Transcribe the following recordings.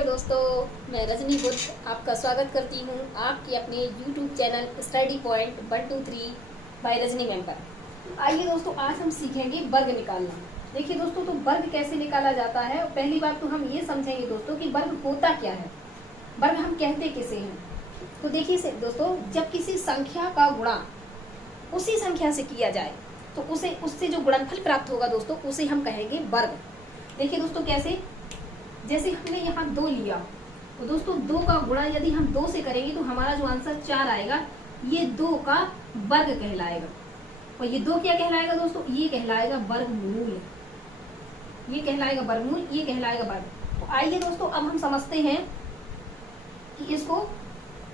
Hello दोस्तों, मैं रजनी बुद्ध आपका स्वागत करती हूँ आपके अपने YouTube channel study point 123 by Rajni member. आइए दोस्तों, आज हम सीखेंगे वर्ग निकालना। देखिए दोस्तों, तो वर्ग कैसे निकाला जाता है। पहली बात तो हम ये समझेंगे दोस्तों कि वर्ग होता क्या है, वर्ग हम कहते किसे हैं। तो देखिए दोस्तों, जब किसी संख्या का गुणा उसी संख्या से किया जाए तो उससे जो गुणनफल प्राप्त होगा दोस्तों, उसे हम कहेंगे वर्ग। देखिए दोस्तों कैसे, जैसे हमने यहाँ 2 लिया तो दोस्तों 2 का गुणा यदि हम 2 से करेंगे तो हमारा जो आंसर 4 आएगा, ये 2 का वर्ग कहलाएगा। और ये 2 क्या कहलाएगा दोस्तों, ये कहलाएगा वर्गमूल, ये कहलाएगा वर्गमूल, ये कहलाएगा वर्ग। तो आइए दोस्तों, अब हम समझते हैं कि इसको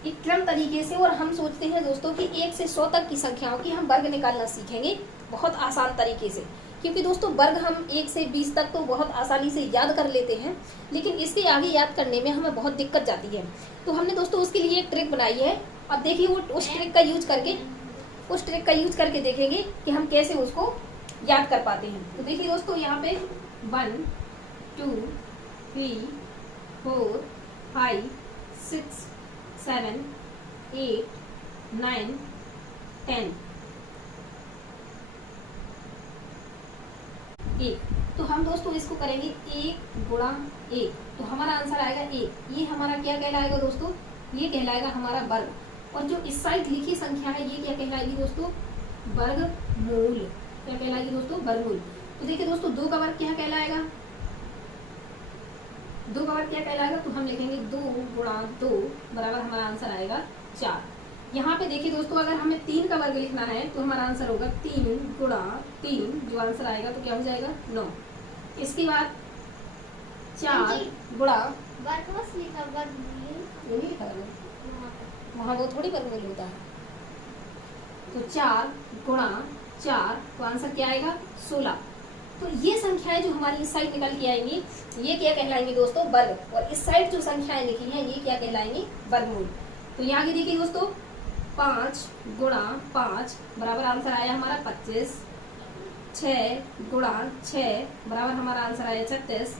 एक क्रम तरीके से, और हम सोचते हैं दोस्तों कि 1 से 100 तक की संख्याओं की हम वर्ग निकालना सीखेंगे बहुत आसान तरीके से। क्योंकि दोस्तों वर्ग हम 1 से 20 तक तो बहुत आसानी से याद कर लेते हैं, लेकिन इसके आगे याद करने में हमें बहुत दिक्कत जाती है। तो हमने दोस्तों उसके लिए एक ट्रिक बनाई है। अब देखिए वो उस ट्रिक का यूज करके देखेंगे कि हम कैसे उसको याद कर पाते हैं। तो देखिए दोस्तों, यहाँ पे 1 2 3 4 5 6 7 8 9 10 1। तो हम दोस्तों इसको करेंगे 1 गुणा 1, तो हमारा आंसर आएगा 1। ये हमारा क्या कहलाएगा दोस्तों, ये कहलाएगा हमारा वर्ग। और जो इस साइड लिखी संख्या है ये क्या कहलाएगी दोस्तों, वर्गमूल। क्या कहलाएगी दोस्तों, वर्गमूल। तो देखिए दोस्तों 2 का वर्ग क्या कहलाएगा, 2 का वर्ग क्या कहलाएगा, तो हम लिखेंगे 2 गुणा 2 बराबर हमारा आंसर आएगा 4। यहाँ पे देखिए दोस्तों, अगर हमें 3 का वर्ग लिखना है तो हमारा आंसर होगा 3 गुणा 3, जो आंसर आएगा तो क्या हो जाएगा 9। इसके बाद 4 गुणा नहीं लिखा वहाँ वो थोड़ी वर्गमूल होता है। तो 4 गुणा 4, तो आंसर क्या आएगा 16। तो ये संख्याएं जो हमारी इस साइड निकल के आएंगी ये क्या कहलाएंगी दोस्तों, वर्ग। और इस साइड जो संख्याएं लिखी हैं ये क्या कहलाएंगी, वर्गमूल। तो यहाँ की देखिए दोस्तों 5 गुणा 5 बराबर आंसर आया हमारा 25। 6 गुणा 6 बराबर हमारा आंसर आया 36।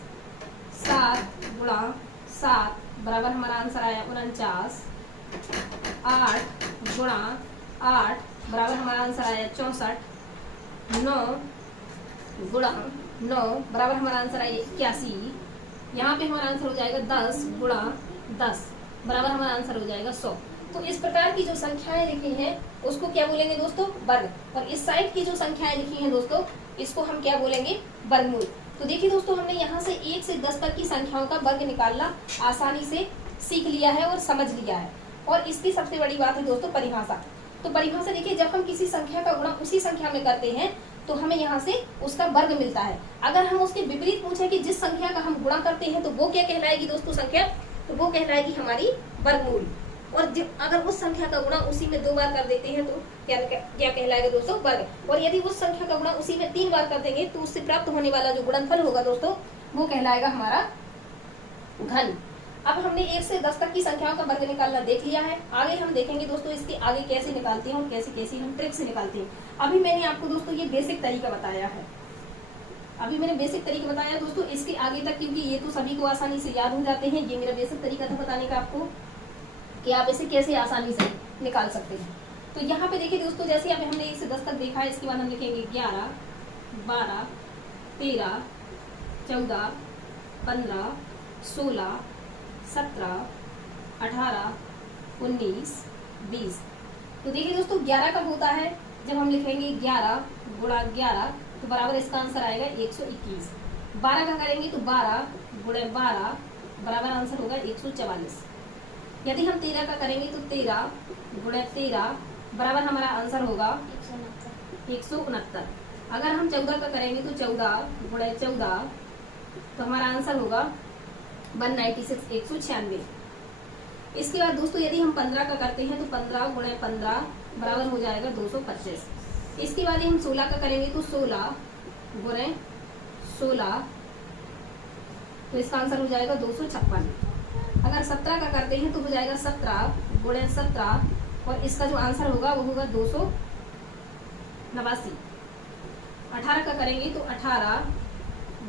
7 गुणा 7 बराबर हमारा आंसर आया 49। 8 गुणा 8 बराबर हमारा आंसर आया 64। 9 गुणा 9 बराबर हमारा आंसर आया 81। यहाँ पे हमारा आंसर हो जाएगा 10 गुणा 10 बराबर हमारा आंसर हो जाएगा 100। तो इस प्रकार की जो संख्याएं लिखी हैं उसको क्या बोलेंगे दोस्तों, वर्ग। और इस साइड की जो संख्याएं लिखी हैं दोस्तों, इसको हम क्या बोलेंगे, वर्गमूल। तो देखिए दोस्तों, हमने यहाँ से 1 से 10 तक की संख्याओं का वर्ग निकालना आसानी से सीख लिया है और समझ लिया है। और इसकी सबसे बड़ी बात है दोस्तों परिभाषा। तो परिभाषा देखिए, जब हम किसी संख्या का गुणा उसी संख्या में करते हैं तो हमें यहाँ से उसका वर्ग मिलता है। अगर हम उसके विपरीत पूछे कि जिस संख्या का हम गुणा करते हैं तो वो क्या कहलाएगी दोस्तों संख्या, तो वो कहलाएगी हमारी वर्गमूल। और अगर उस संख्या का गुणा उसी में 2 बार कर देते हैं तो क्या कहलाएगा दोस्तों, वर्ग। और यदि उस संख्या का गुणा उसी में 3 बार कर देंगे तो उससे प्राप्त होने वाला जो गुणनफल होगा दोस्तों, वो कहलाएगा हमारा घन। अब हमने 1 से 10 तक की संख्याओं का वर्ग निकालना देख लिया है। आगे हम देखेंगे दोस्तों इसके आगे कैसे निकालते हैं और कैसे कैसे हम ट्रिक से निकालते हैं। अभी मैंने आपको दोस्तों ये बेसिक तरीका बताया है, दोस्तों। इसके आगे तक, क्योंकि ये तो सभी को आसानी से याद हो जाते हैं, ये मेरा बेसिक तरीका था बताने का आपको कि आप इसे कैसे आसानी से निकाल सकते हैं। तो यहाँ पे देखिए दोस्तों, जैसे अभी हमने 1 से 10 तक देखा है, इसके बाद हम लिखेंगे 11 12 13 14 15 16 17 18 19 20। तो देखिए दोस्तों 11 का होता है जब हम लिखेंगे 11 गुणा 11, तो बराबर इसका आंसर आएगा 121। 12 का करेंगे तो 12 गुणे 12 बराबर आंसर होगा 144। यदि हम 13 का करेंगे तो 13 गुणे 13 बराबर हमारा आंसर होगा 169। अगर हम 14 का करेंगे तो 14 गुणे 14 तो हमारा आंसर होगा 196, 196। इसके बाद दोस्तों यदि हम 15 का करते हैं तो 15 गुणे 15 बराबर हो जाएगा 225। इसके बाद हम 16 का करेंगे तो 16 गुणे 16 तो इसका आंसर हो जाएगा 256। अगर 17 का करते हैं तो हो जाएगा 17 गुणे 17 और इसका जो आंसर होगा वो होगा 289। 18 का करेंगे तो 18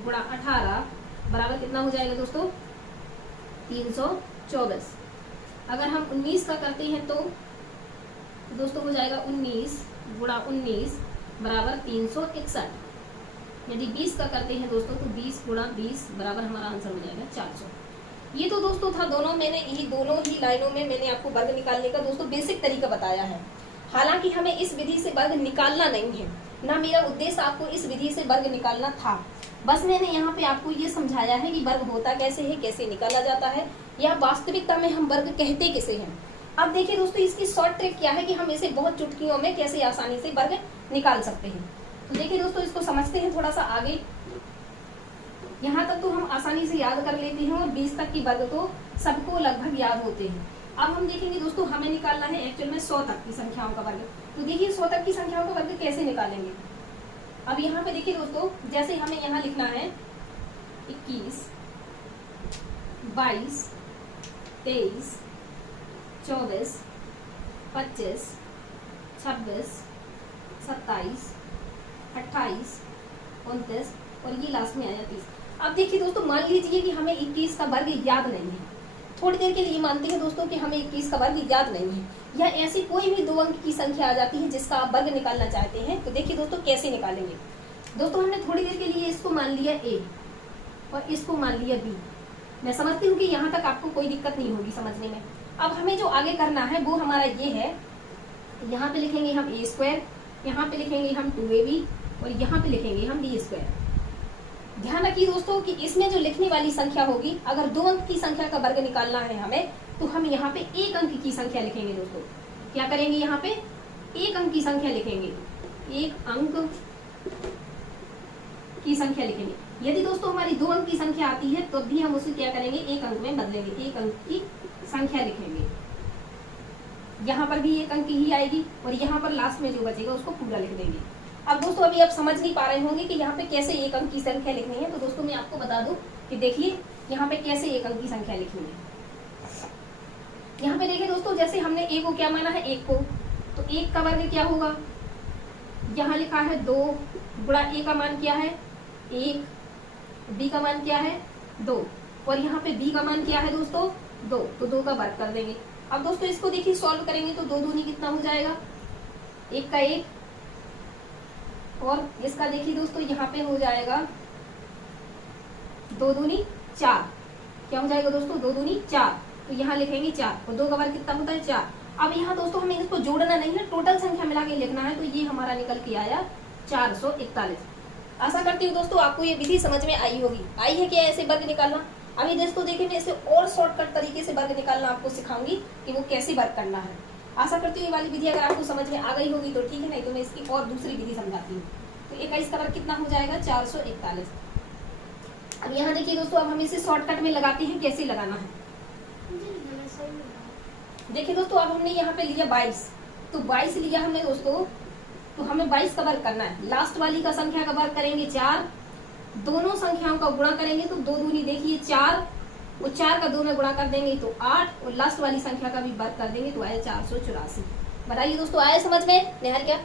गुणा 18 बराबर कितना हो जाएगा दोस्तों, 324। अगर हम 19 का करते हैं तो दोस्तों हो जाएगा 19 गुणा 19 बराबर 361। यदि 20 का करते हैं दोस्तों तो 20 गुणा 20 बराबर हमारा आंसर हो जाएगा 400। ये तो दोस्तों था दोनों ही लाइनों में मैंने आपको वर्ग निकालने का दोस्तों बेसिक तरीका बताया है। हालांकि हमें इस विधि से वर्ग निकालना नहीं है, ना मेरा उद्देश्य आपको इस विधि से वर्ग निकालना था। बस मैंने यहाँ पे आपको ये समझाया है कि वर्ग होता कैसे है, कैसे निकाला जाता है, या वास्तविकता में हम वर्ग कहते किसे हैं। अब देखिए दोस्तों, इसकी शॉर्ट ट्रिक क्या है कि हम इसे बहुत चुटकियों में कैसे आसानी से वर्ग निकाल सकते हैं। तो देखिए दोस्तों, इसको समझते हैं थोड़ा सा आगे। यहाँ तक तो हम आसानी से याद कर लेते हैं और 20 तक की वर्ग तो सबको लगभग याद होते हैं। अब हम देखेंगे दोस्तों, हमें निकालना है एक्चुअल में 100 तक की संख्याओं का वर्ग। तो देखिए 100 तक की संख्याओं का वर्ग कैसे निकालेंगे। अब यहाँ पे देखिए दोस्तों, जैसे हमें यहाँ लिखना है 21, 22, 23, 24, 25, 26, 27, 28, 29 और ये लास्ट में आया 30। अब देखिए दोस्तों, मान लीजिए कि हमें 21 का वर्ग याद नहीं है। थोड़ी देर के लिए मानते हैं दोस्तों कि हमें 21 का वर्ग याद नहीं है, या ऐसी कोई भी 2 अंक की संख्या आ जाती है जिसका आप वर्ग निकालना चाहते हैं। तो देखिए दोस्तों कैसे निकालेंगे। दोस्तों हमने थोड़ी देर के लिए इसको मान लिया A और इसको मान लिया B। मैं समझती हूँ कि यहाँ तक आपको कोई दिक्कत नहीं होगी समझने में। अब हमें जो आगे करना है वो हमारा ये है, यहाँ पे लिखेंगे हम A², यहाँ पे लिखेंगे हम 2AB और यहाँ पे लिखेंगे हम B²। ध्यान रखिए दोस्तों कि इसमें जो लिखने वाली संख्या होगी, अगर 2 अंक की संख्या का वर्ग निकालना है हमें, तो हम यहाँ पे 1 अंक की संख्या लिखेंगे। दोस्तों क्या करेंगे, यहाँ पे 1 अंक की संख्या लिखेंगे, 1 अंक की संख्या लिखेंगे। यदि दोस्तों हमारी 2 अंक की संख्या आती है तो भी हम उसे क्या करेंगे, 1 अंक में बदलेंगे, 1 अंक की संख्या लिखेंगे। यहाँ पर भी 1 अंक ही आएगी और यहाँ पर लास्ट में जो बचेगा उसको पूरा लिख देंगे। अब दोस्तों अभी आप समझ नहीं पा रहे होंगे कि यहाँ पे कैसे 1 अंक की संख्या लिखनी है। तो दोस्तों मैं आपको बता दूं कि देखिए यहाँ पे कैसे 1 अंक की संख्या लिखनी है। यहाँ पे देखिए दोस्तों, जैसे हमने A को क्या माना है, 1 को, तो 1 का वर्ग क्या होगा, यहाँ लिखा है 2 गुणा A का मान क्या है 1, B का मान क्या है 2 और यहाँ पे B का मान क्या है दोस्तों 2, तो 2 का वर्ग कर देंगे। अब दोस्तों इसको देखिए सॉल्व करेंगे तो 2 दूनी कितना हो जाएगा, 1 का 1 और इसका देखिए दोस्तों यहाँ पे हो जाएगा 2 दूनी 4। क्या हो जाएगा दोस्तों, 2 दूनी 4, तो यहाँ लिखेंगे 4 और 2 का वर्ग कितना होता है 4। अब यहाँ दोस्तों हमें इसको जोड़ना नहीं है, टोटल संख्या मिला के लिखना है। तो ये हमारा निकल के आया 441। आशा करती हूँ दोस्तों आपको ये विधि समझ में आई होगी। आई है क्या ऐसे वर्ग निकालना। अभी दोस्तों देखिए मैं इसे और शॉर्टकट तरीके से वर्ग निकालना आपको सिखाऊंगी कि वो कैसे वर्ग करना है। आशा करती हूँ ये वाली विधि अगर आपको समझ में आ गई होगी तो ठीक है, नहीं तो मैं इसकी और दूसरी विधि समझाती हूँ। तो 21 का वर्ग कितना हो जाएगा 441। अब यहाँ देखिए दोस्तों, अब हम इसे शॉर्टकट में लगाते हैं, कैसे लगाना है। देखिए दोस्तों, अब हमने यहाँ पे लिया 22, तो 22 लिया हमने दोस्तों, तो हमें 22 का वर्ग करना है। लास्ट वाली का संख्या का वर्ग करेंगे 4, दोनों संख्याओं का गुणा करेंगे तो 2 दूनी देखिए 4 और 4 का 2 में गुणा कर देंगे तो 8 और लास्ट वाली संख्या का भी वर्ग कर देंगे तो आया 484। बताइए दोस्तों आया समझ में, निहाल क्या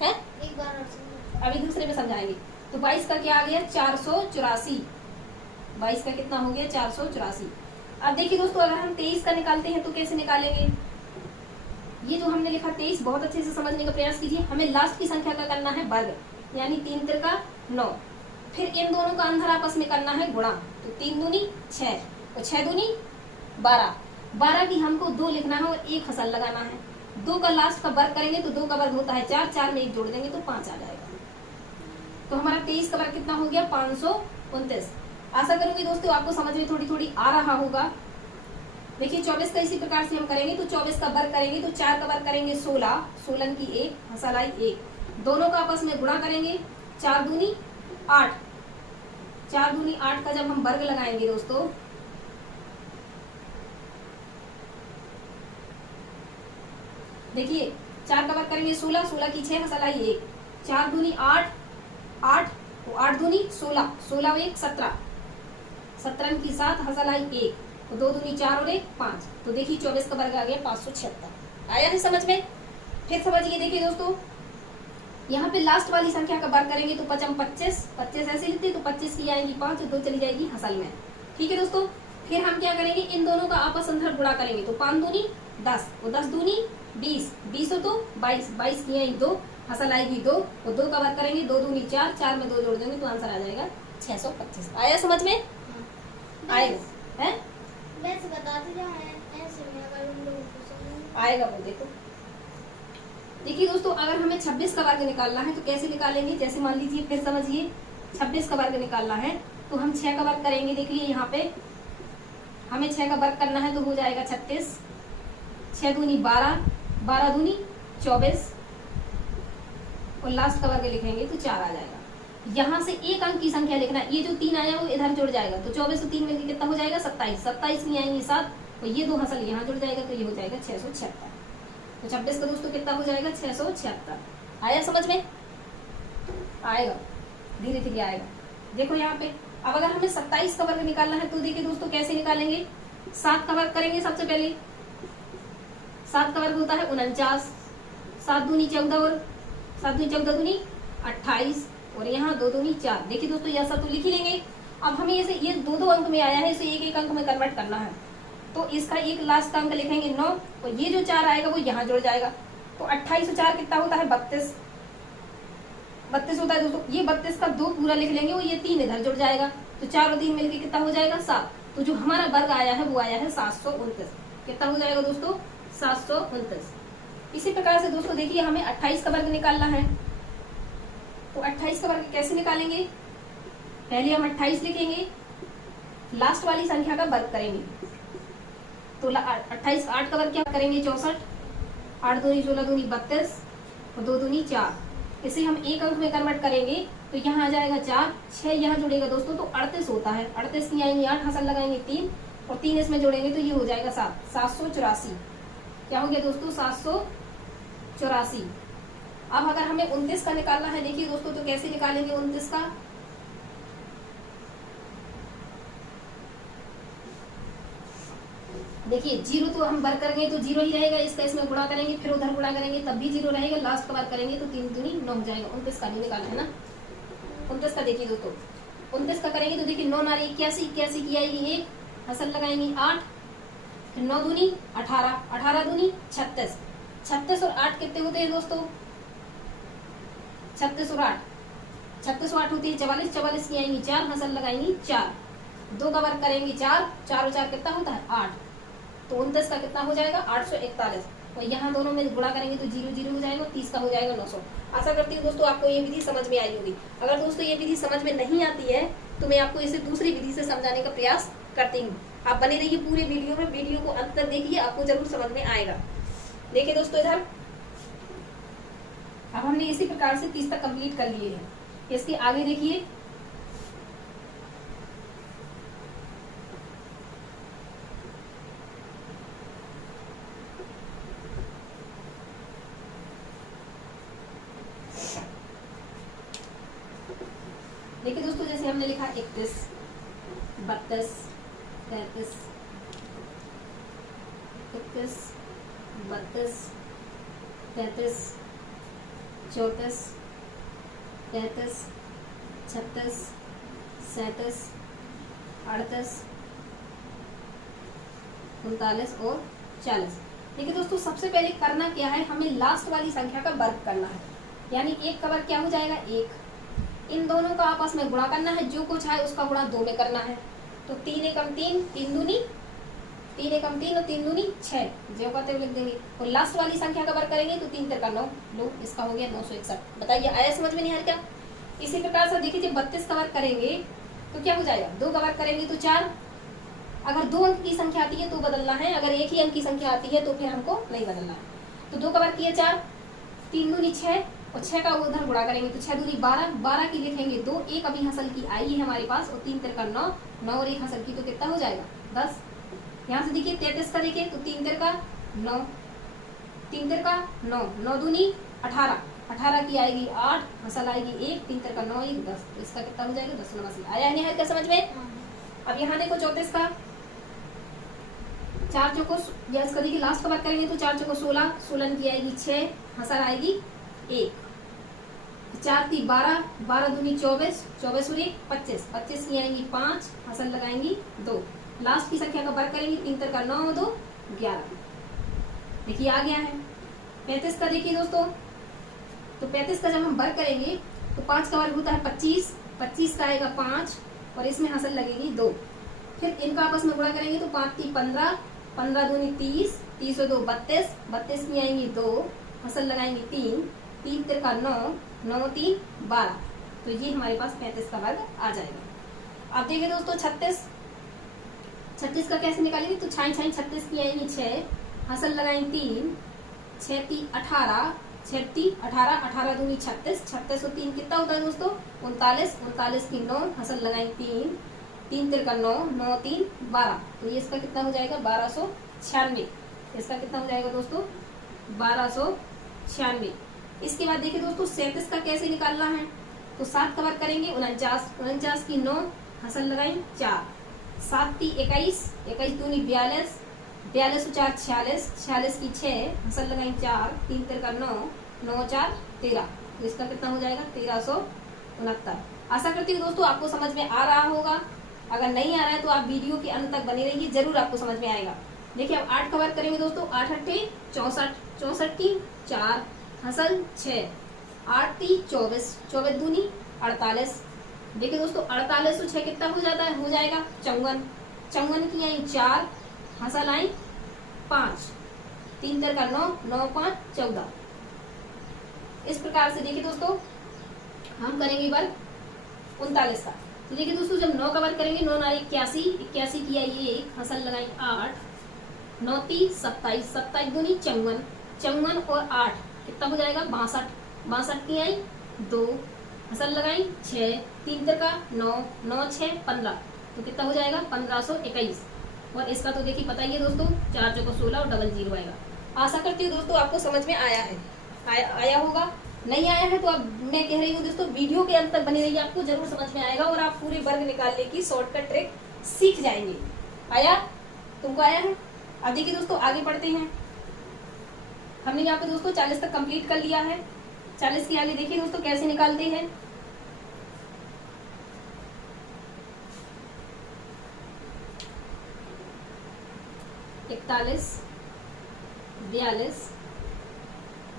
है, एक बार अभी दूसरे में समझाएंगे। तो 22 का क्या आ गया 484, 22 का कितना हो गया 484। अब देखिए दोस्तों, अगर हम 23 का निकालते हैं तो कैसे निकालेंगे। ये जो हमने लिखा 23 बहुत अच्छे से समझने का प्रयास कीजिए। हमें लास्ट की संख्या का करना है वर्ग, यानी 3 तिरका 9, फिर इन दोनों का अंदर आपस में करना है गुणा, तो 3 दूनी 6 और 6 दूनी 12, 12 की हमको 2 लिखना है और 1 हसल लगाना है। 2 का लास्ट का वर्ग करेंगे तो 2 का वर्ग होता है 4, 4 में 1 जोड़ देंगे तो 5 आ जाएगा। तो हमारा 23 का वर्ग कितना हो गया 529। आशा करूंगी दोस्तों आपको समझ में थोड़ी थोड़ी आ रहा होगा। देखिए 24 का इसी प्रकार से हम करेंगे तो 24 का वर्ग करेंगे तो 4 का वर्ग करेंगे 16, 16 की 1 हसल आई 1, दोनों का आपस में गुणा करेंगे 4 दूनी 8, 4 दूनी 8 का जब हम वर्ग लगाएंगे दोस्तों देखिए 4 का वर्ग करेंगे 16, 16 की 6 हसल आई 1, 4 दूनी 8, 8 8 दूनी 16, 16 और 1 17, 17 की 7 हसल आई 1, तो 2 दूनी 4 और 1 5, तो देखिए 24 का वर्ग आ गया 576। आया है समझ में। फिर समझिए देखिए दोस्तों, यहाँ पे लास्ट वाली संख्या का वर्ग करेंगे तो 25, 25 ऐसे लिखते तो 25 की आएंगी 5 और 2 चली जाएगी हसल में। ठीक है दोस्तों, फिर हम क्या करेंगे, इन दोनों का आपस अंदर गुणा करेंगे तो 5 दूनी 10 और 10 दूनी 20, 20 हो तो 22, 22 की आई 2, फसल आएगी 2 और 2 का वर्ग करेंगे, 2 दूनी 4, 4 में 2 जोड़ देंगे तो आंसर आ जाएगा 625। आया समझ में? आएगा है, वैसे बताते जाओ ऐसे में, अगर उन लोगों को समझ आएगा वो। देखो देखिए दोस्तों, अगर हमें 26 का वर्ग निकालना है तो कैसे निकालेंगे, जैसे मान लीजिए, फिर समझिए 26 का वर्ग निकालना है तो हम 6 का वर्ग करेंगे। देखिए यहाँ पे हमें 6 का वर्ग करना है तो हो जाएगा 36, 6 दूनी 12, 12 दूनी 24 और लास्ट का वर्ग लिखेंगे तो 4 आ जाएगा। यहाँ से एक अंक की संख्या लिखना, ये जो 3 आया वो इधर जुड़ जाएगा तो 24 और 3 मिलकर कितना हो जाएगा 27, 27 नहीं आएंगे 7 और ये 2 हसल यहाँ जुड़ जाएगा तो ये हो जाएगा 676। तो 26 का दोस्तों कितना हो जाएगा 676। आया समझ में? आएगा, धीरे धीरे आएगा। देखो यहाँ पे अब अगर हमें 27 का वर्ग निकालना है तो देखिए दोस्तों कैसे निकालेंगे, 7 का वर्ग करेंगे सबसे पहले। 7 का वर्ग होता है 49, 7 दूनी 14 और 7 दूनी 14 दूनी 28 और यहाँ 2 दूनी 4। देखिए दोस्तों यह सब तो लिख ही लेंगे। अब हमें ये 2 अंक में आया है, इसे एक अंक में कन्वर्ट करना है तो इसका एक लास्ट का अंक लिखेंगे 9 और ये जो 4 आएगा वो यहाँ जुड़ जाएगा तो 28 और 4 कितना होता है 32, 32 होता है दोस्तों। ये 32 का 2 पूरा लिख लेंगे और ये 3 इधर जुड़ जाएगा तो 4 और 3 मिलके कितना हो जाएगा 7। तो जो हमारा वर्ग आया है वो आया है 729। कितना हो जाएगा दोस्तों 729। इसी प्रकार से दोस्तों देखिए हमें 28 का वर्ग निकालना है तो 28 का वर्ग कैसे निकालेंगे, पहले हम 28 लिखेंगे, लास्ट वाली संख्या का वर्ग करेंगे तो 28, 8 का वर्ग क्या करेंगे 64, 8 दूनी 16 दूनी 32 और 2 दूनी 4। इसे हम एक अंक में कन्वर्ट करेंगे तो यहाँ आ जाएगा 4, 6 यहाँ जुड़ेगा दोस्तों तो 38 होता है। 38 की आएंगे 8, हसल लगाएंगे 3 और 3 इसमें जोड़ेंगे तो ये हो जाएगा 7, 784। क्या हो गया दोस्तों 784। अब अगर हमें 29 का निकालना है देखिए दोस्तों तो कैसे निकालेंगे 29 का, देखिए 0 तो हम वर्ग करेंगे तो 0 ही रहेगा, इसका इसमें गुणा करेंगे फिर उधर गुणा करेंगे तब भी 0 रहेगा, लास्ट का वर्ग करेंगे तो 3 दूनी 9 हो जाएगा। 29 का नहीं निकाला है ना, 29 का देखिए दोस्तों 29 का करेंगे तो देखिए 9 नारी 81, 81 की आएगी 1, हसल लगाएंगे 8, फिर 9 दूनी 18, 18 दूनी 36, 36 और 8 कितने होते हैं दोस्तों 36 और 8, 36 और 8 होती है 44, 44 की आएंगी 4, हसल लगाएंगी 4, 2 का वर्ग करेंगे 4, 4 और 4 कितना होता है 8 तो 29 का कितना हो जाएगा 841 और यहाँ दोनों में गुणा करेंगे तो 0 0 हो जाएगा, 30 का हो जाएगा 900। आशा करती हूँ दोस्तों आपको ये विधि समझ में आई होगी। अगर दोस्तों ये विधि समझ में नहीं आती है तो मैं आपको इसे दूसरी विधि से समझाने का प्रयास करती हूँ। आप बने रहिए पूरे वीडियो में, वीडियो को अंत तक देखिए, आपको जरूर समझ में आएगा। देखिए दोस्तों इधर अब हमने इसी प्रकार से 30 तक कंप्लीट कर लिए हैं। इसके आगे देखिए देखिए दोस्तों जैसे हमने लिखा 31, 32, 33, 31, 32, 33, 34, 35, 36, 37, 38, 39 और 40। देखिए दोस्तों सबसे पहले करना क्या है, हमें लास्ट वाली संख्या का वर्ग करना है, यानी 1 का वर्ग क्या हो जाएगा 1। इन दोनों का आपस में गुणा करना है, जो कुछ है उसका गुणा 2 में करना है तो 3 एकम 3, 3 दूनी 3 एकम 3 और 3 दूनी 6, जो कहते हुए लिख देंगे और लास्ट वाली संख्या का वर्ग करेंगे तो 3 तिरका 9, लो इसका हो गया 961। बताइए आया समझ में नहीं आ रहा क्या? इसी प्रकार से देखिए जब 32 का वर्ग करेंगे तो क्या हो जाएगा, 2 का वर्ग करेंगे तो 4। अगर 2 अंक की संख्या आती है तो बदलना है, अगर एक ही अंक की संख्या आती है तो फिर हमको नहीं बदलना है। तो 2 का वर्ग किया 4, 3 दूनी 6 और 6 का उधर गुणा करेंगे तो 6 दूनी 12, 12 की लिखेंगे 2, एक अभी हसल की आई है हमारे पास और 3 तिरका 9, 9 और 1 हसल की तो कितना हो जाएगा 10। यहाँ से देखिए 33 का देखिए तो 3 तिरका 9, 3 तिरका 9, 9 दूनी 18, 18 की आएगी 8, हसल आएगी 1, 3 तिरका 9, 1 10, तो इसका कितना हो जाएगा 10 नवासी। आया नहीं है क्या समझ में? अब यहाँ देखो 34 का 4 चौको, या इसका देखिए लास्ट का वर्ग करेंगे तो 4 चौको 16, 16 की आएगी 6, हसल आएगी 1, 4 ती 12, 12 दूनी 24, 24 और 1 25, 25 की आएंगी 5, हसल लगाएंगी 2, लास्ट की संख्या का वर्ग करेंगे, 3 का 9 और 2 11। देखिए आ गया है। 35 का देखिए दोस्तों, तो 35 का जब हम वर्ग करेंगे तो 5 का वर्ग होता है 25, 25 का आएगा 5 और इसमें हसल लगेगी 2। फिर इनका आपस में गुणा करेंगे तो 5 3 15, 15 दूनी 30, 30 और 2 32, 32 में आएंगी 2, हसल लगाएंगे 3, 3 का 9, 9 3 12। तो ये हमारे पास 35 का वर्ग आ जाएगा। अब देखिए दोस्तों 36, 36 का कैसे निकालेंगे, तो छाई छाई 36 की आएंगी 6, हसल लगाएंगे 3, 6 3 18, 6 3 18, 18 दूनी 36, 36 और 3 कितना होता है दोस्तों 39, 39 की 9, हसल लगाएंगे 3, 3 का 9, 9 3 12। तो ये इसका कितना हो जाएगा 1296। इसका कितना हो जाएगा दोस्तों 1296। इसके बाद देखिए दोस्तों 37 का कैसे निकालना है, तो 7 का वर्ग करेंगे 49, 49 की 9, हसल लगाएंगे 4, 7 3 21, 21 दूनी 42, 42 4 46, 46 की 6, हसल लगाएंगे 4, 3 का 9, 9 4 13। तो इसका कितना हो जाएगा 1369। आशा करती हूँ दोस्तों आपको समझ में आ रहा होगा। अगर नहीं आ रहा है तो आप वीडियो के अंत तक बने रहिए, जरूर आपको समझ में आएगा। देखिए अब 8 का वर्ग करेंगे दोस्तों, 8 8 64, 64 की 4, हसल 6, 8 3 24, 24 दूनी 48। देखिए दोस्तों 48 और 6 कितना हो जाता है, हो जाएगा 54, 54 की आई 4, हसल आई 5, 3 का 9, 9 5 14। इस प्रकार से देखिए दोस्तों हम करेंगे वर्ग 39 का। तो देखिए दोस्तों जब 9 का वर्ग करेंगे, 9 9 81, 81 की आई 1, हसल लगाई 8, 9 3 27, 27 दूनी 54, 54 और 8 कितना हो जाएगा 62, 62 की आई 2, हसल लगाई 6, 3 का 9, 9 6 15। तो कितना हो जाएगा 1521। और इसका तो देखिए पता ही है दोस्तों, 4 चौको 16 और डबल 0 आएगा। आशा करती हूँ दोस्तों आपको समझ में आया है, आया होगा। नहीं आया है तो अब मैं कह रही हूँ दोस्तों वीडियो के अंत तक बने रहिए, आपको जरूर समझ में आएगा और आप पूरे वर्ग निकालने की शॉर्टकट ट्रिक सीख जाएंगे। आया, तुमको आया है। अब देखिए दोस्तों आगे बढ़ते हैं। हमने यहाँ पे दोस्तों 40 तक कंप्लीट कर लिया है। 40 की आगे देखिए दोस्तों कैसे निकालते हैं। इकतालीस, 42,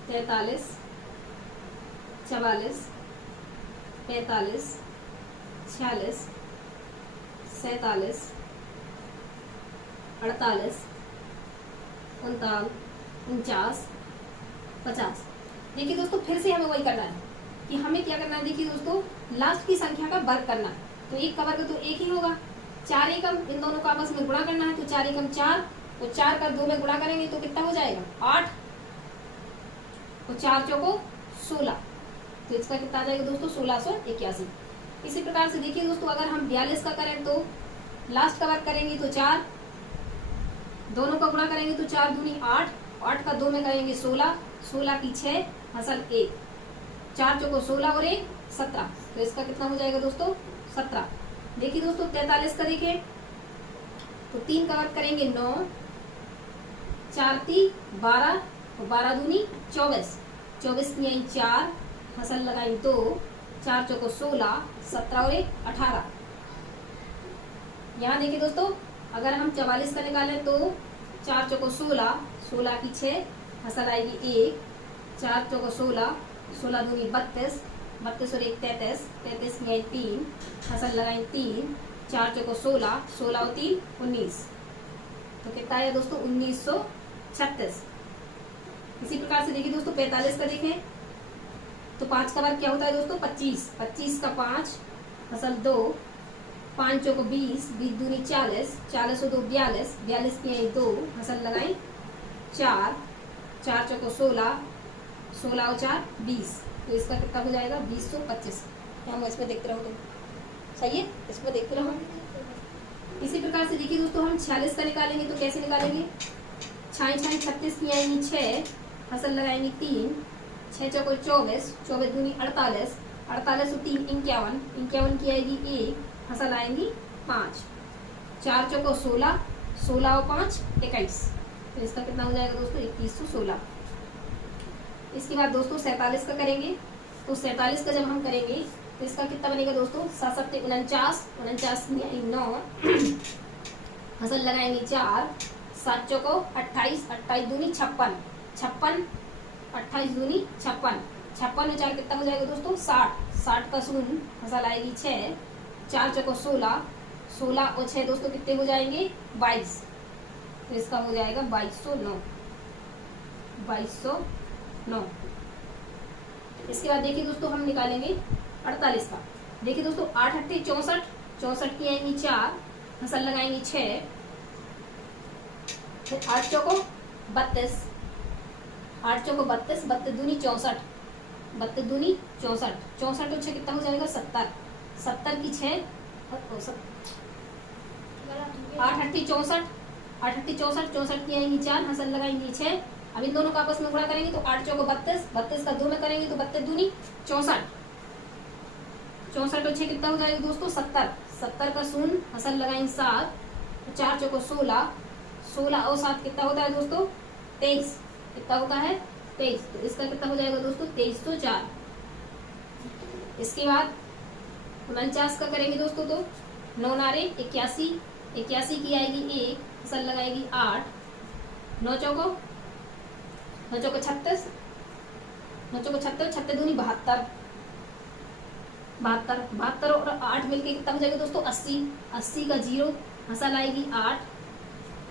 43, 44, 45, 46, 47, 48, 49, 50। देखिए दोस्तों फिर से हमें वही करना है कि हमें क्या करना है। देखिए दोस्तों लास्ट की संख्या का वर्ग करना है, तो एक का वर्ग तो एक ही होगा, 4 एकम इन दोनों का आपस में गुणा करना है। तो 4 एकम 4, तो 4 का 2 में गुणा करेंगे तो कितना हो जाएगा 8, तो 4 चौको 16। तो इसका कितना आ जाएगा दोस्तों 1681। इसी प्रकार से देखिए दोस्तों अगर हम 42 का करें तो लास्ट का वर्ग करेंगे तो 4, दोनों का गुणा करेंगे तो 4 दूनी 8, 8 का 2 में करेंगे 16, 16 की 6, हसल 1, 4 चौको 16 और 1 17। तो इसका कितना हो जाएगा दोस्तों 17। देखिए दोस्तों 43 का देखें तो 3 का वर्ग करेंगे 9, 4 3 12, 12 दूनी 24, 24 की आई 4, हसल लगाई 2, 4 चौको 16, 17 और 1 18। यहाँ देखिए दोस्तों अगर हम 44 का निकालें तो 4 चौको 16, 16 की 6, हसल आएगी 1, 4 चौको 16, 16 दूनी 32, 32 और 1 33, 33 की आई 3, हसल लगाई 3, 4 चौको 16, 16 और 3 19। तो कितना आया दोस्तों 1936। इसी प्रकार से देखिए दोस्तों 45 का देखें तो 5 का वर्ग क्या होता है दोस्तों 25, 25 का 5, हसल 2, 5 चौको 20, 20 दूनी 40, 40 और 2 42, 42 की आई 2, हसल लगाई 4, 4 चौको 16, 16 और 4 20। तो इसका कितना हो जाएगा 2025। हम इसमें देखते रहो, सही है, इसमें देखते रहो। इसी प्रकार से देखिए दोस्तों हम 46 का निकालेंगे तो कैसे निकालेंगे। 6 36 की आएंगी 6, हसल लगाएंगे 3, 6 चौको 24, 24 दूनी 48, 48 और 3 51, 51 की आएगी 1, हसल आएंगी 5, 4 चौको 16, 16 और 5 21। तो इसका कितना हो जाएगा दोस्तों 2116। इसके बाद दोस्तों 47 का करेंगे तो 47 का जब हम करेंगे तो इसका कितना बनेगा दोस्तों 7 7 49, 49 में 9, हसल लगाएंगे 4, 7 चौको 28, 28 दूनी 56, 56, 28 दूनी 56, 56 में 4 कितना हो जाएगा दोस्तों 60, 60 का शून्य हसल आएगी 6, 4 चौको 16, 16 और 6 दोस्तों कितने हो जाएंगे 22, तो इसका हो जाएगा 2209, 2209। इसके बाद देखिए दोस्तों हम निकालेंगे 48 का। देखिए दोस्तों 8 अट्ठे 64, 64 की आएंगी 4, हसल लगाएंगे 6, फिर 8 चौको 32, 8 चौको 32, 32 दूनी 64, 32 दूनी 64, 64 और 6 कितना हो जाएगा 70, 70 की 6 8 अट्ठी 64, 8 अट्ठी 64, 64 की आएंगी 4, हसल लगाएंगी 6। अब इन दोनों का आपस में गुणा करेंगे तो 8 चौको 32, 32 का 2 में करेंगे तो 32 दूनी 64, 64 और 6 कितना हो जाएगा दोस्तों 70, 70 का शून्य हसल लगाएंगे 7, 4 चौको 16, 16 और 7 कितना होता है दोस्तों 23, कितना होता है 23, तो इसका कितना हो जाएगा दोस्तों 2304। इसके बाद 49 का करेंगे दोस्तों तो 9 नारे 81, 81 की आएगी 1, हसल लगाएगी 8, 9 चौको 36, 9 चौको 36, 36 दूनी 72, 72 और 8 मिलके कितना हो जाएगा दोस्तों 80, 80 का 0 हसल आएगी 8,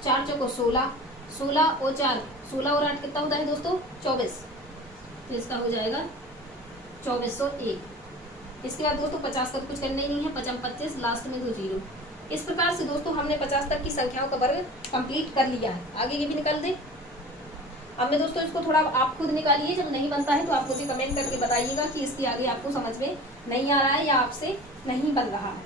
4 चौको 16, 16 और 4, 16 और 8 कितना होता है दोस्तों 24, तो इसका हो जाएगा 2401। इसके बाद दोस्तों 50 का तो कुछ करना ही नहीं है, 55, 25 लास्ट में 2 0। इस प्रकार से दोस्तों हमने 50 तक की संख्याओं का वर्ग कंप्लीट कर लिया है। आगे ये भी निकाल दे। अब मैं दोस्तों इसको थोड़ा आप खुद निकालिए, जब नहीं बनता है तो आप मुझे कमेंट करके बताइएगा कि इसके आगे आपको समझ में नहीं आ रहा है या आपसे नहीं बन रहा है।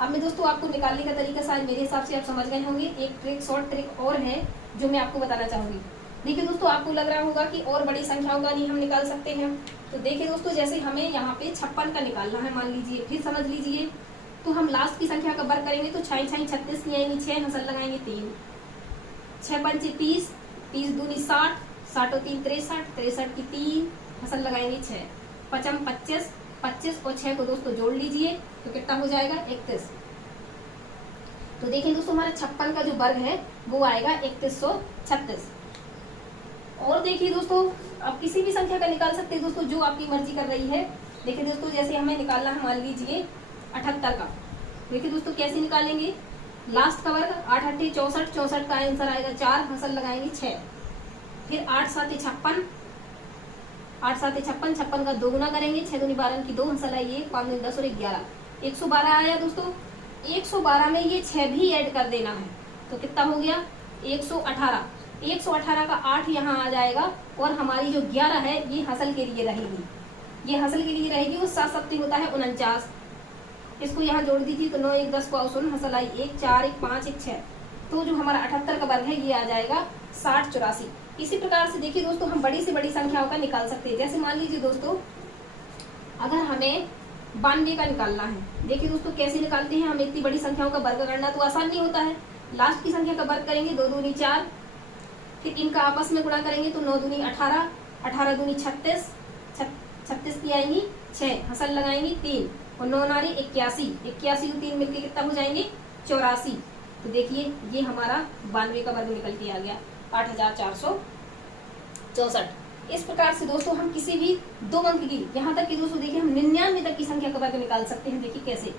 अब मैं दोस्तों आपको निकालने का तरीका शायद मेरे हिसाब से आप समझ गए होंगे। एक ट्रिक, शॉर्ट ट्रिक और है जो मैं आपको बताना चाहूंगी। देखिए दोस्तों आपको लग रहा होगा कि और बड़ी संख्याओं का नहीं हम निकाल सकते हैं, तो देखिए दोस्तों जैसे हमें यहाँ पे 56 का निकालना है मान लीजिए, फिर समझ लीजिए तो हम लास्ट की संख्या का वर्ग करेंगे तो 6 6 36 की आएंगी 6, हसल लगाएंगे 3, 6 5 30, 30 दूनी 60, 60 और 3 63, 63 की 3 हसल लगाएंगे 6, 55 25, 25 और 6 को दोस्तों जोड़ लीजिए तो कितना हो जाएगा 31। तो देखिए दोस्तों हमारा 56 का जो वर्ग है वो आएगा 3136। और देखिए दोस्तों आप किसी भी संख्या का निकाल सकते हैं दोस्तों, जो आपकी मर्जी कर रही है। देखिए दोस्तों जैसे हमें निकालना है मान लीजिए 78 का, देखिए दोस्तों कैसे निकालेंगे। लास्ट का वर्ग 8 अट्ठे 64, 64 का आंसर आएगा 4, हसल लगाएंगे 6, फिर 8 7 56, 8 7 56, 56 का 2 गुना करेंगे, 6 दूनी 12 की 2 हसल आएगी 1, 5 10 और 11, 112 आया दोस्तों। 112 में ये 6 भी ऐड कर देना है तो कितना हो गया 118, 118 का 8 यहाँ आ जाएगा और हमारी जो 11 है ये हसल के लिए रहेगी, ये हसल के लिए रहेगी। वो 7 7 होता है 49, इसको यहाँ जोड़ दीजिए तो 9 1 10 को सुन हसल आई 1 4 1 5 1 6, तो जो हमारा 78 का वर्ग है ये आ जाएगा 60 84। इसी प्रकार से देखिए दोस्तों हम बड़ी से बड़ी संख्याओं का निकाल सकते हैं। जैसे मान लीजिए दोस्तों अगर हमें 92 का निकालना है, देखिए दोस्तों कैसे निकालते हैं। हम इतनी बड़ी संख्याओं का वर्ग करना तो आसान नहीं होता है। लास्ट की संख्या का वर्ग करेंगे 2 दूनी 4, फिर इनका आपस में गुणा करेंगे तो 9 दूनी 18, 18 दूनी 36, 36 की आएंगी 6, हसल लगाएंगी 3 और 9 नारी 81, 81 और 3 मिलके कितना हो जाएंगे 84। तो देखिए ये हमारा 92 का वर्ग निकल के आ गया 8464। इस प्रकार से दोस्तों हम किसी भी 2 अंक की, यहाँ तक कि दोस्तों देखिए हम 99 तक की संख्या का वर्ग निकाल सकते हैं। देखिए कैसे,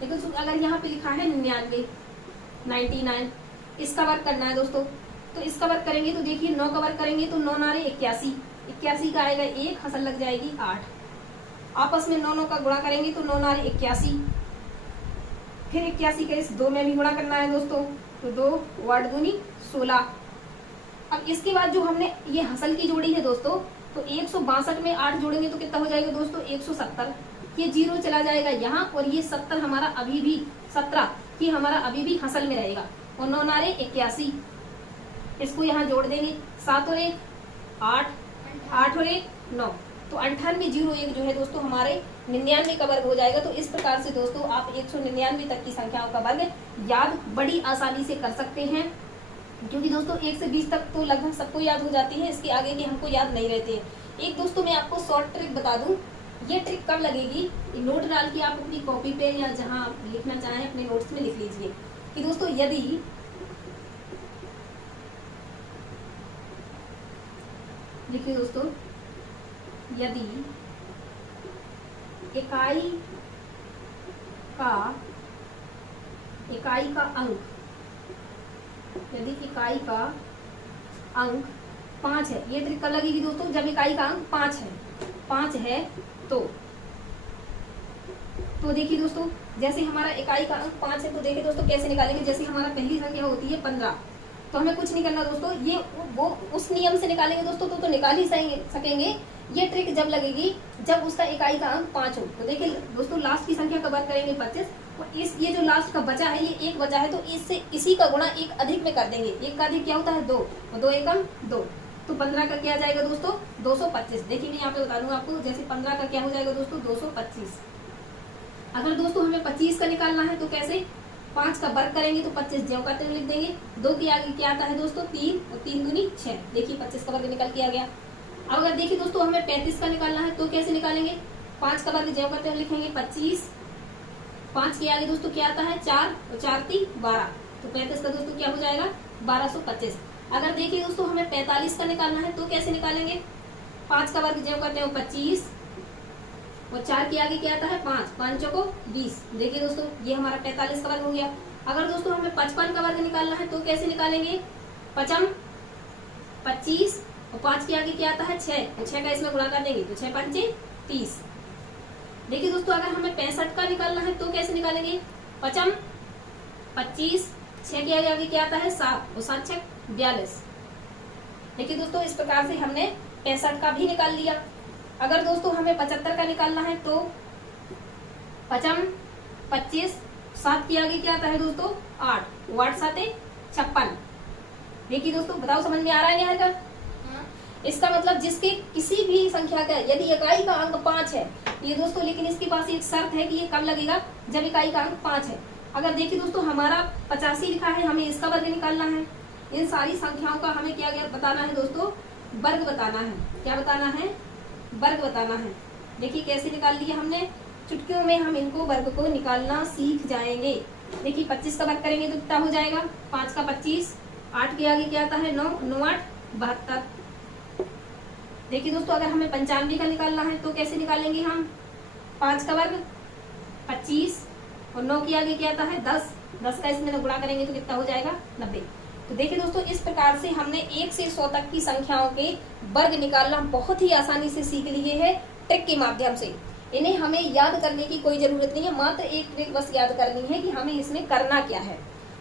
देखो अगर यहाँ पे लिखा है 99, 99, इसका वर्ग करना है दोस्तों, तो इसका वर्ग करेंगे तो देखिए 9 का वर्ग करेंगे तो 9 नारे 81, 81 का आएगा 1, हसल लग जाएगी 8, आपस में 9 9 का गुणा करेंगे तो 9 नारे 81, फिर 81 का इस 2 में भी गुणा करना है दोस्तों तो 2 8 दूनी 16। अब इसके बाद जो हमने ये हसल की जोड़ी है दोस्तों, तो 162 में 8 जोड़ेंगे तो कितना हो जाएगा दोस्तों 170, ये 0 चला जाएगा यहाँ और ये 70 हमारा अभी भी 17 ये हमारा अभी भी हसल में रहेगा और 9 नारे 81, इसको यहाँ जोड़ देंगे 7 और 1 8, 8 और 1 9, तो 9801 जो है दोस्तों हमारे 99 का वर्ग हो जाएगा। तो इस प्रकार से दोस्तों आप 199 तक की संख्याओं का वर्ग याद बड़ी आसानी से कर सकते हैं, क्योंकि दोस्तों 1 से 20 तक तो लगभग सबको याद हो जाती है, इसके आगे की हमको याद नहीं रहती है। एक दोस्तों मैं आपको शॉर्ट ट्रिक बता दूं, ये ट्रिक कब लगेगी, नोट डाल के आप अपनी कॉपी पे या जहां आप लिखना चाहें अपने नोट्स में लिख लीजिए कि दोस्तों यदि देखिए दोस्तों, यदि इकाई का अंक, यदि इकाई का अंक 5 है, ये ट्रिक कब लगेगी दोस्तों, जब इकाई का अंक 5 है तो देखिए दोस्तों, जैसे हमारा इकाई का अंक 5 है तो देखिए दोस्तों कैसे निकालेंगे। जैसे हमारा पहली संख्या होती है 15, तो हमें कुछ नहीं करना दोस्तों, ये वो उस नियम से निकालेंगे दोस्तों तो निकाल ही सकेंगे। ये ट्रिक जब लगेगी जब उसका इकाई का अंक 5 हो। तो देखिए दोस्तों, लास्ट की संख्या का बात करेंगे 25, और ये जो लास्ट का बचा है, ये 1 बचा है, तो इससे इसी का गुणा 1 अधिक में कर देंगे। 1 का अधिक क्या होता है 2, और 2 एकम 2, तो 15 का क्या जाएगा दोस्तों 225। देखिए मैं यहाँ पे बता दूं आपको, जैसे 15 का क्या हो जाएगा दोस्तों 225। अगर दोस्तों हमें 25 का निकालना है तो कैसे, 5 का वर्ग करेंगे तो 25 ज्यों करते हुए लिख देंगे। 2 के आगे क्या आता है दोस्तों 3, और 3 दूनी 6। देखिए 25 का वर्ग निकल के आ गया। अब अगर देखिए दोस्तों हमें 35 का निकालना है तो कैसे निकालेंगे, 5 का वर्ग ज्यों करते हुए लिखेंगे 25। 5 के आगे दोस्तों क्या आता है 4, और 4 3 12, तो 35 का दोस्तों क्या हो जाएगा 1225। अगर देखिए दोस्तों हमें 45 का निकालना है तो कैसे निकालेंगे, 5 का वर्ग ज्यों करते हैं 25, और 4 के आगे क्या आता है 5, 5 चौको 20। देखिए दोस्तों ये हमारा 45 का वर्ग हो गया। अगर दोस्तों हमें 55 का वर्ग निकालना है तो कैसे निकालेंगे, 55 25, और 5 के आगे क्या आता है 6, और 6 का इसमें गुणा कर देंगे तो 6 5 30। देखिए दोस्तों अगर हमें 65 का निकालना है तो कैसे निकालेंगे, 55 25, 6 के आगे क्या आता है 7, और 7 6 42। देखिए दोस्तों इस प्रकार से हमने 65 का भी निकाल लिया। अगर दोस्तों हमें 75 का निकालना है तो 55 25, 7 के आगे क्या आता है दोस्तों 8, 8 7 56। देखिए दोस्तों बताओ समझ में आ रहा है यहाँ का। इसका मतलब जिसके किसी भी संख्या का यदि इकाई का अंक 5 है ये दोस्तों, लेकिन इसके पास एक शर्त है कि ये कब लगेगा, जब इकाई का अंक 5 है। अगर देखिए दोस्तों हमारा 85 लिखा है, हमें इसका वर्ग निकालना है। इन सारी संख्याओं का हमें क्या बताना है दोस्तों, वर्ग बताना है। क्या बताना है, वर्ग बताना है। देखिए कैसे निकाल लिया हमने, चुटकियों में हम इनको वर्ग को निकालना सीख जाएंगे। देखिए 25 का वर्ग करेंगे तो कितना हो जाएगा, 5 का 25, 8 के आगे क्या आता है 9, 9 8 72। देखिए दोस्तों अगर हमें 95 का निकालना है तो कैसे निकालेंगे हम, 5 का वर्ग 25, और 9 के आगे क्या आता है 10, 10 का इसमें गुणा करेंगे तो कितना हो जाएगा 90। तो देखिए दोस्तों इस प्रकार से हमने 1 से 100 तक की संख्याओं के वर्ग निकालना बहुत ही आसानी से सीख लिए हैं ट्रिक के माध्यम से। इन्हें हमें याद करने की कोई जरूरत नहीं है, मात्र एक ट्रिक बस याद करनी है कि हमें इसमें करना क्या है।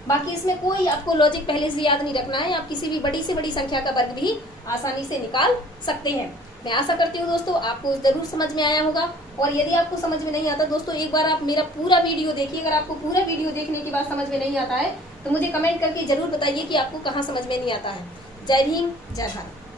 बाकी इसमें कोई आपको लॉजिक पहले से याद नहीं रखना है, आप किसी भी बड़ी से बड़ी संख्या का वर्ग भी आसानी से निकाल सकते हैं। मैं आशा करती हूँ दोस्तों आपको जरूर समझ में आया होगा, और यदि आपको समझ में नहीं आता दोस्तों एक बार आप मेरा पूरा वीडियो देखिए। अगर आपको पूरा वीडियो देखने के बाद समझ में नहीं आता है तो मुझे कमेंट करके जरूर बताइए कि आपको कहाँ समझ में नहीं आता है। जय भीम जय भारत।